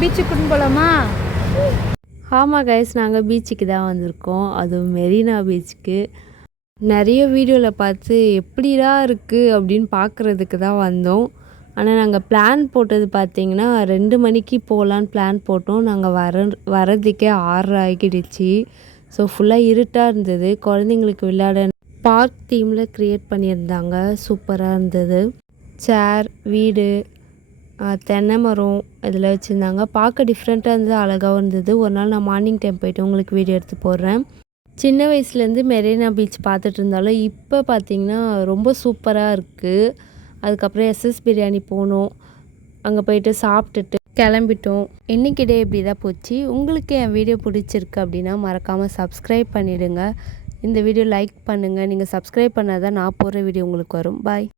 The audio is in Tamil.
பீச்சுக்கு கூட்டின்னு போகலாமா? ஆமாம் கைஸ், நாங்கள் பீச்சுக்கு தான் வந்திருக்கோம். அதுவும் மெரினா பீச்சுக்கு. நிறைய வீடியோவில் பார்த்து எப்படிடா இருக்குது அப்படின்னு பார்க்குறதுக்கு தான் வந்தோம். ஆனால் நாங்கள் பிளான் போட்டது பார்த்திங்கன்னா 2 மணிக்கு போகலான்னு பிளான் போட்டோம். நாங்கள் வரதுக்கே 6 ஆகிடுச்சு. ஸோ ஃபுல்லாக இருட்டாக இருந்தது. குழந்தைங்களுக்கு விளையாட பார்க் தீமில் க்ரியேட் பண்ணியிருந்தாங்க. சூப்பராக இருந்தது. சேர், வீடு, தென்னை மரம் இதில் வச்சுருந்தாங்க. பார்க்க டிஃப்ரெண்ட்டாக இருந்தது, அழகாகவும் இருந்தது. ஒரு நாள் நான் மார்னிங் டைம் போய்ட்டு உங்களுக்கு வீடியோ எடுத்து போடுறேன். சின்ன வயசுலேருந்து மெரினா பீச் பார்த்துட்டு இருந்தாலும் இப்போ பார்த்திங்கன்னா ரொம்ப சூப்பராக இருக்குது. அதுக்கப்புறம் எஸ்எஸ் பிரியாணி போனோம். அங்கே போயிட்டு சாப்பிட்டுட்டு கிளம்பிட்டோம். இன்றைக்கி டே இப்படி தான் போச்சு. உங்களுக்கு என் வீடியோ பிடிச்சிருக்கு அப்படின்னா மறக்காமல் சப்ஸ்கிரைப் பண்ணிவிடுங்க. இந்த வீடியோ லைக் பண்ணுங்கள். நீங்கள் சப்ஸ்கிரைப் பண்ணால் தான் நான் போடுற வீடியோ உங்களுக்கு வரும். பாய்.